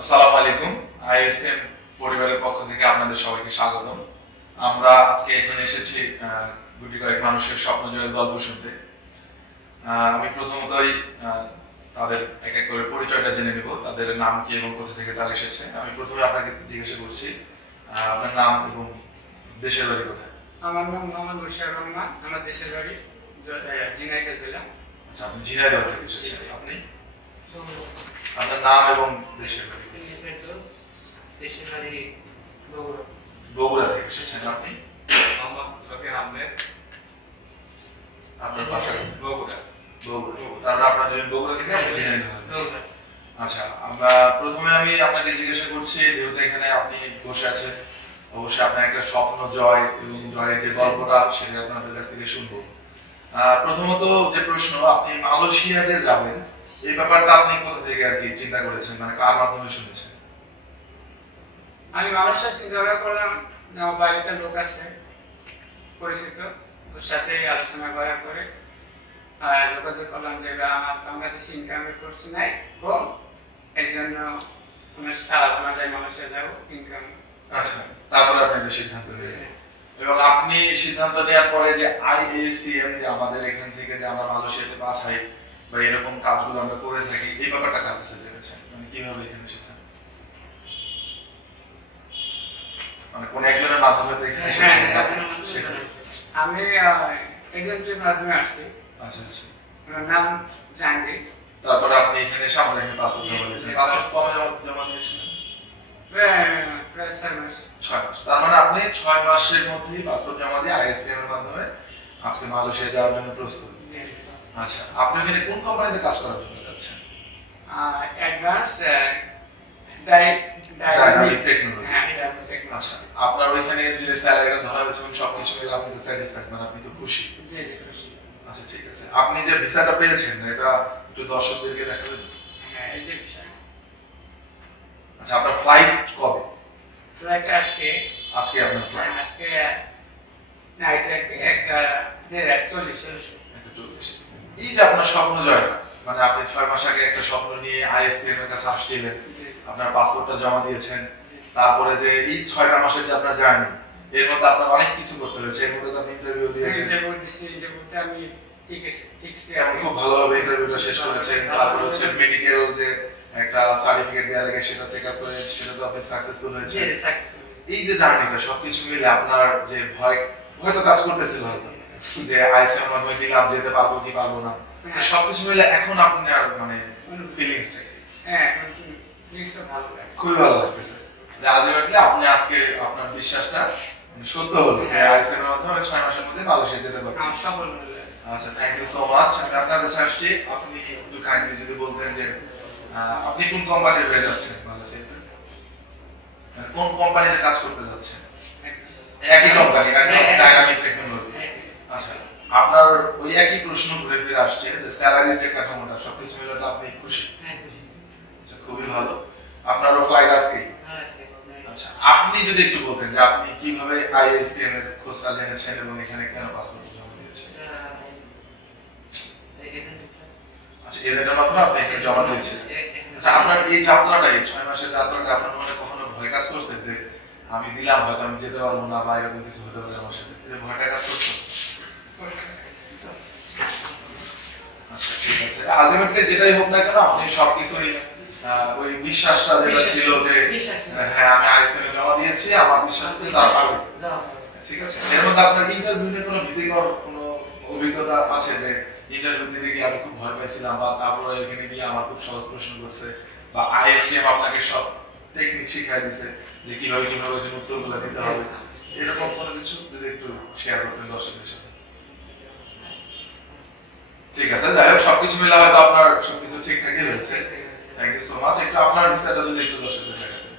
আসসালামু আলাইকুম। আইএসএম পরিবারের পক্ষ থেকে আপনাদের সবাইকে স্বাগতম। আমরা আজকে এখানে এসেছি গুটি কয়েক মানুষের স্বপ্ন জয়ের গল্প শুনতে। আমি প্রথমতই তাদের এক এক করে পরিচয়টা জেনে নিব তাদের নাম কি এবং কোথা থেকে তারা এসেছে। আমি প্রথমে আপনাকে জিজ্ঞাসা করছি আপনার নাম এবং দেশের বাড়ি কোথায়? আমার নাম মোহাম্মদ মুশার রহমান আমার দেশের বাড়ি ঝিনাইদহ জেলা। আচ্ছা আপনি ঝিনাইদহ থেকে এসেছেন। আপনি? আপনার নাম এবং দেশের বাড়ি। দেশের বাড়ি বগুড়া। বগুড়া থেকে এসেছেন আপনি? মোহাম্মদ রফি আহমেদ। আপনার বাসা বগুড়া। বগুড়া। তারপর আপনার দুজন বগুড়া থেকে আপনি ঝিনাইদহ থেকে। বগুড়া। আচ্ছা আমরা প্রথমে আমি আপনাকে জিজ্ঞাসা করছি যেহেতু এখানে আপনি বসে আছেন অবশ্যই আপনার একটা স্বপ্ন জয় এবং জয়ের যে গল্পটা সেটা আপনাদের কাছ থেকে শুনব। আহ, প্রথমত যে প্রশ্ন আপনি মালয়েশিয়া যে যাবেন এই ব্যাপারটা আপনি কোথা থেকে আর কি চিন্তা করেছেন? মানে কার মাধ্যমে শুনেছেন? আমি মানুষের চিন্তা ভাবনা করলাম আমার বাড়িতে লোক আছে পরিচিত ওর সাথে আলোচনা করার পরে যোগাযোগ করলাম যে আমার বাংলাদেশি ইনকামের সোর্স নাই কম এই জন্য ওনার সাথে আলোচনা যায় মানুষের যাব ইনকাম আচ্ছা তারপরে আপনি সিদ্ধান্ত নিলেন। এবং আপনি সিদ্ধান্ত নেওয়ার পরে যে আইএসসিএম যে আমাদের এখান থেকে যে আমরা মালয়েশিয়াতে পাঠাই বা এরকম কাজগুলো আমরা করে থাকি এই ব্যাপারটা কার কাছে জেনেছেন? মানে কীভাবে এখানে এসেছেন? মানে কোন একজনের মাধ্যমে হ্যাঁ হ্যাঁ, আমি এজেন্টের মাধ্যমে আসছি। আচ্ছা আচ্ছা। নাম জাহাঙ্গীর। তারপরে আপনি এখানে আমাদের এখানে পাসপোর্ট জমা দিয়েছেন। পাসপোর্ট কবে জমা- দিয়েছিলেন? ছয় মাস। তার মানে আপনি ছয় মাসের মধ্যেই পাসপোর্ট জমা দিয়ে আইএসসিএম এর মাধ্যমে আজকে মালয়েশিয়া যাওয়ার জন্য প্রস্তুত। আচ্ছা আপনি এখানে কোন কোম্পানিতে কাজ করার জন্য যাচ্ছেন? অ্যাডভান্স ডাইনামিক টেকনোলজি হ্যাঁ আচ্ছা আপনার ওইখানে যে স্যালারিটা ধরা হয়েছে এবং সবকিছু মিলে আপনি তো স্যাটিসফাইড মানে আপনি তো খুশি। আচ্ছা ঠিক আছে। আপনি যে ভিসাটা পেয়েছেন এটা একটু দর্শকদেরকে দেখাবেন? হ্যাঁ এই যে বিষয়। আচ্ছা আপনার ফ্লাইট কবে? ফ্লাইট আজকে। আজকে আপনার ফ্লাইট আজকে নাইট একটা চল্লিশ চল্লিশ। একটা চল্লিশ। এই যে আপনার স্বপ্ন জয়টা মানে আপনি ছয় মাস আগে একটা স্বপ্ন নিয়ে আইএসটিএম এর কাছে আসছিলেন আপনার পাসপোর্টটা জমা দিয়েছেন তারপরে যে এই ছয়টা মাসের যে আপনার জার্নি এর মধ্যে আপনার অনেক কিছু করতে হয়েছে এর মধ্যে আপনি ইন্টারভিউ দিয়েছেন। ইন্টারভিউ দিছি ইন্টারভিউতে আমি ঠিক আছে ঠিক আছে এবং খুব ভালোভাবে ইন্টারভিউটা শেষ করেছেন তারপর হচ্ছে মেডিকেল যে একটা সার্টিফিকেট দেওয়া লাগে সেটা চেক আপ করে সেটা তো আপনি সাকসেসফুল হয়েছে। এই যে জার্নিটা সবকিছু মিলে আপনার যে ভয় ভয় তো কাজ করতেছিল হয়তো। যে আইসি আমার ভয় দিলাম যেতে পারব কি পারব না। সবকিছু মিলে এখন আপনার মানে ফিলিংসটা হ্যাঁ ভালো খুবই ভালো লাগতেছে। যে আলটিমেটলি আপনি আজকে আপনার বিশ্বাসটা মানে সত্য হলো যে হ্যাঁ। আইসি এর মাধ্যমে ছয় মাসের মধ্যে মালয়েশিয়া যেতে পারছি। আচ্ছা থ্যাংক ইউ সো মাচ আমি আপনার কাছে আসছি। আপনি একটু কাইন্ডলি যদি বলতেন যে আপনি কোন কোম্পানির হয়ে যাচ্ছেন মালয়েশিয়াতে মানে কোন কোম্পানিতে কাজ করতে যাচ্ছেন? একই কোম্পানি ডাইনামিক টেকনোলজি আচ্ছা আপনার ওই একই প্রশ্ন ঘুরে ফিরে আসছে যে কাঠামোটা সবকিছু মিলে তো আপনি খুশি। আচ্ছা খুবই ভালো। আপনারও ফ্লাইট আজকে? আচ্ছা আপনি যদি একটু বলতেন যে আপনি কীভাবে আইএসসিএম এর খোঁজটা জেনেছেন এবং এখানে কেন পাসপোর্ট জমা দিয়েছেন? আচ্ছা এজেন্টের মাধ্যমে আপনি এখানে জমা দিয়েছেন। আচ্ছা আপনার এই যাত্রাটা এই ছয় মাসের যাত্রাটা আপনার মনে কখনো ভয় কাজ করছে যে আমি দিলাম হয়তো আমি যেতে পারব না বা এরকম কিছু হতে পারে আমার সাথে? ভয়টা কাজ করতো আচ্ছা ঠিক আছে। আলটিমেটলি যেটাই হোক না কেন আপনি সবকিছুই ওই বিশ্বাসটা যেটা ছিল যে হ্যাঁ আমি আইসিএম জমা দিয়েছি আমার বিশ্বাস তার পাবে ঠিক আছে। এর মধ্যে আপনার ইন্টারভিউ নিয়ে কোনো ভীতিকর কোনো অভিজ্ঞতা আছে যে ইন্টারভিউ দিতে গিয়ে আমি খুব ভয় পাইছিলাম বা তারপরে এখানে গিয়ে আমার খুব সহজ প্রশ্ন করছে বা আইএসএম আপনাকে সব টেকনিক শিখাই দিছে যে কীভাবে কীভাবে উত্তরগুলো দিতে হবে। এরকম কোনো কিছু যদি একটু শেয়ার করতেন দর্শকদের সাথে। ঠিক আছে, যাই হোক, সবকিছু মিলে হয়তো আপনার সবকিছু ঠিকঠাকই হয়েছে। থ্যাংক ইউ সো মাচ একটু আপনার ভিসাটা যদি একটু দর্শকদের দেখাতেন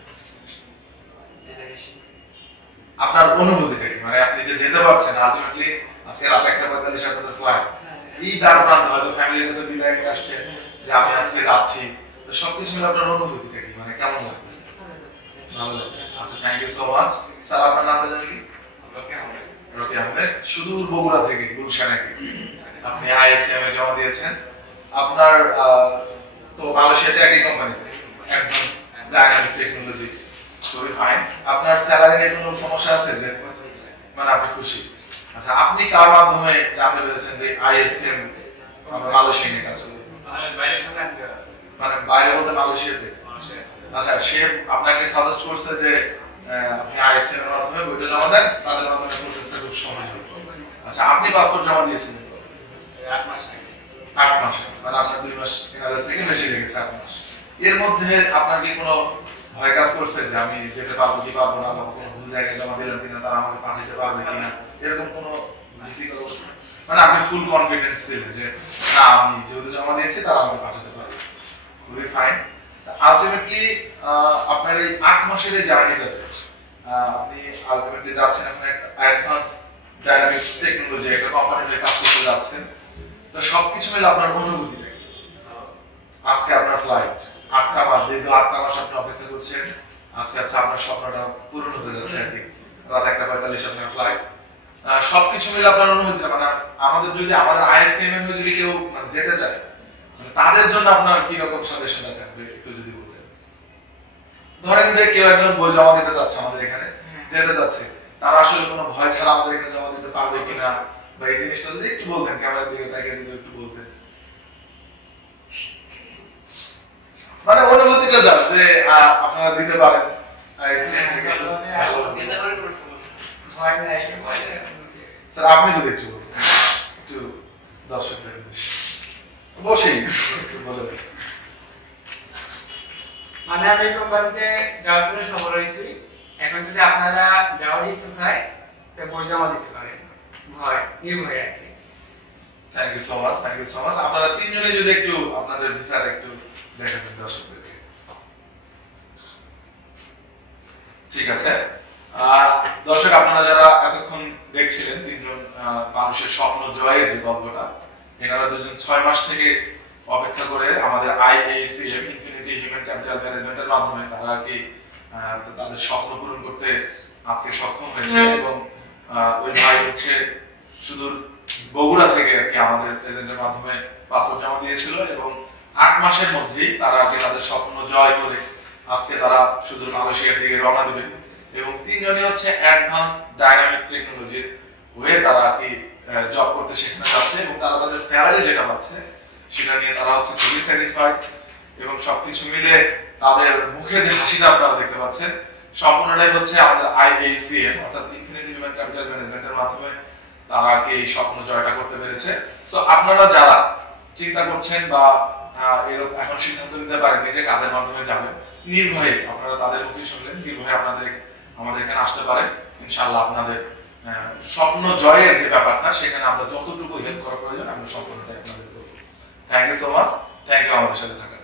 আপনার অনুভূতিটা কি? মানে আপনি যে যেতে পারছেন আলটিমেটলি আজকে রাত একটা পঁয়তাল্লিশ আপনাদের ফ্লাইট এই যার প্রান্ত হয়তো ফ্যামিলির কাছে বিদায় নিয়ে আসছেন যে আমি আজকে যাচ্ছি। তো সবকিছু মিলে আপনার অনুভূতিটা কি? মানে কেমন লাগতেছে? ভালো লাগতেছে। আচ্ছা thank you so much sir, আপনার নামটা জানি কি? রফি আহমেদ। রকি আহমেদ। সুদূর বগুড়া থেকে, গুলশান আপনি আইএসএম এ জমা দিয়েছেন। আপনার তো মালয়েশিয়াতে একই কোম্পানিতে অ্যাডভান্স ডাইনামিক টেকনোলজি খুবই ফাইন আপনার স্যালারি নিয়ে কোনো সমস্যা আছে যে মানে আপনি খুশি? আচ্ছা আপনি কার মাধ্যমে জানতে পেরেছেন যে আইএসএম আমরা মালয়েশিয়ায় কাজ করি? আছে। মানে বাইরে বলতে মালয়েশিয়াতে? আচ্ছা সে আপনাকে সাজেস্ট করছে যে আপনি আইএসএম এর মাধ্যমে বইটা জমা দেন তাদের মাধ্যমে প্রসেসটা খুব সহজ হবে আচ্ছা আপনি পাসপোর্ট জমা দিয়েছিলেন। আট মাস মানে আপনার দুই মাস, তিন হাজার থেকে বেশি লেগেছে আট মাস। এর মধ্যে আপনার কি কোনো ভয় কাজ করছে যে আমি যেতে পারব কি পারব না, বা কোনো ভুল জায়গায় জমা দিলাম কিনা, তারা আমাকে পাঠাতে পারবে কিনা? এরকম কোনো মানে আপনি ফুল কনফিডেন্স দিলেন যে, না, আমি যেহেতু জমা দিয়েছি, তারা আমাকে পাঠাতে পারবে। খুবই ফাইন আলটিমেটলি আপনার এই আট মাসের এই জার্নিটাতে আপনি আলটিমেটলি যাচ্ছেন এখন একটা অ্যাডভান্স ডাইনামিক টেকনোলজি একটা কোম্পানিতে কাজ করতে যাচ্ছেন। তো সবকিছু মিলে আপনার অনুভূতি আজকে আপনার ফ্লাইট আটটা মাস দীর্ঘ আটটা মাস আপনি অপেক্ষা করছেন। আজকে হচ্ছে আপনার স্বপ্নটা পূরণ হতে যাচ্ছে আর কি। রাত একটা পঁয়তাল্লিশ আপনার ফ্লাইট সবকিছু মিলে আপনার অনুভূতি মানে আমাদের যদি, আমাদের আইএসএম এর যদি কেউ মানে যেতে চায় মানে তাদের জন্য আপনার কি রকম সাজেশন থাকবে একটু যদি বলতেন? ধরেন যে কেউ একজন বই জমা দিতে যাচ্ছে আমাদের এখানে, যেতে যাচ্ছে। তারা আসলে কোনো ভয় ছাড়া আমাদের এখানে জমা দিতে পারবে কিনা? বা এই জিনিসটা যদি একটু বলতেন ক্যামেরার দিকে তাকিয়ে যদি একটু বলতেন। মানে অনুভূতিটা জান যে আপনারা দিতে পারেন। স্যার আপনি যদি একটু বলতেন একটু দর্শকদের বসেই একটু বলে মানে আমি এই কোম্পানিতে যাওয়ার জন্য সফল হয়েছি। এখন যদি আপনারা যাওয়ার ইচ্ছুক হয় তো বই জমা দিতে পারেন। ভয় নির্ভয় আর কি। Thank you so much thank you so much আপনারা তিনজনে যদি একটু আপনাদের ভিসার একটু দেখাতেন দর্শকদেরকে। ঠিক আছে। দর্শক আপনারা যারা এতক্ষণ দেখছিলেন তিনজন মানুষের স্বপ্ন জয়ের যে গল্পটা এনারা দুজন ছয় মাস থেকে অপেক্ষা করে আমাদের আইএসিএম ইনফিনিটি হিউম্যান ক্যাপিটাল ম্যানেজমেন্টের মাধ্যমে তারা আর কি তাদের স্বপ্ন পূরণ করতে আজকে সক্ষম হয়েছে এবং আহ, ওই ভাই হচ্ছে সুদূর বগুড়া থেকে আর কি আমাদের এজেন্টের মাধ্যমে পাসপোর্ট জমা দিয়েছিল এবং আট মাসের মধ্যেই তারা কি তাদের স্বপ্ন জয় করে আজকে তারা শুধু মালয়েশিয়ার দিকে রওনা দেবে এবং তিনজনই হচ্ছে অ্যাডভান্স ডাইনামিক টেকনোলজির ওয়ে তারা আর কি জব করতে সেখানে যাচ্ছে এবং তারা তাদের স্যালারি যেটা পাচ্ছে সেটা নিয়ে তারা হচ্ছে খুবই স্যাটিসফাইড এবং সবকিছু মিলে তাদের মুখে যে হাসিটা আপনারা দেখতে পাচ্ছেন, সম্পূর্ণটাই হচ্ছে আমাদের আইএসিএম অর্থাৎ ক্যাপিটাল ম্যানেজমেন্টের মাধ্যমে তারা কি এই স্বপ্ন জয়টা করতে পেরেছে। সো আপনারা যারা চিন্তা করছেন বা এরকম এখন সিদ্ধান্ত নিতে পারেন কাদের মাধ্যমে যাবেন, নির্ভয়ে আপনারা তাদের মুখে শুনলেন, নির্ভয়ে আপনাদের আমাদের এখানে আসতে পারেন ইনশাআল্লাহ আপনাদের স্বপ্ন জয়ের যে ব্যাপারটা, সেখানে আমরা যতটুকু হেল্প করা প্রয়োজন, আমরা সম্পূর্ণটাই আপনাদের করব। Thank you so much thank you আমাদের সাথে থাকার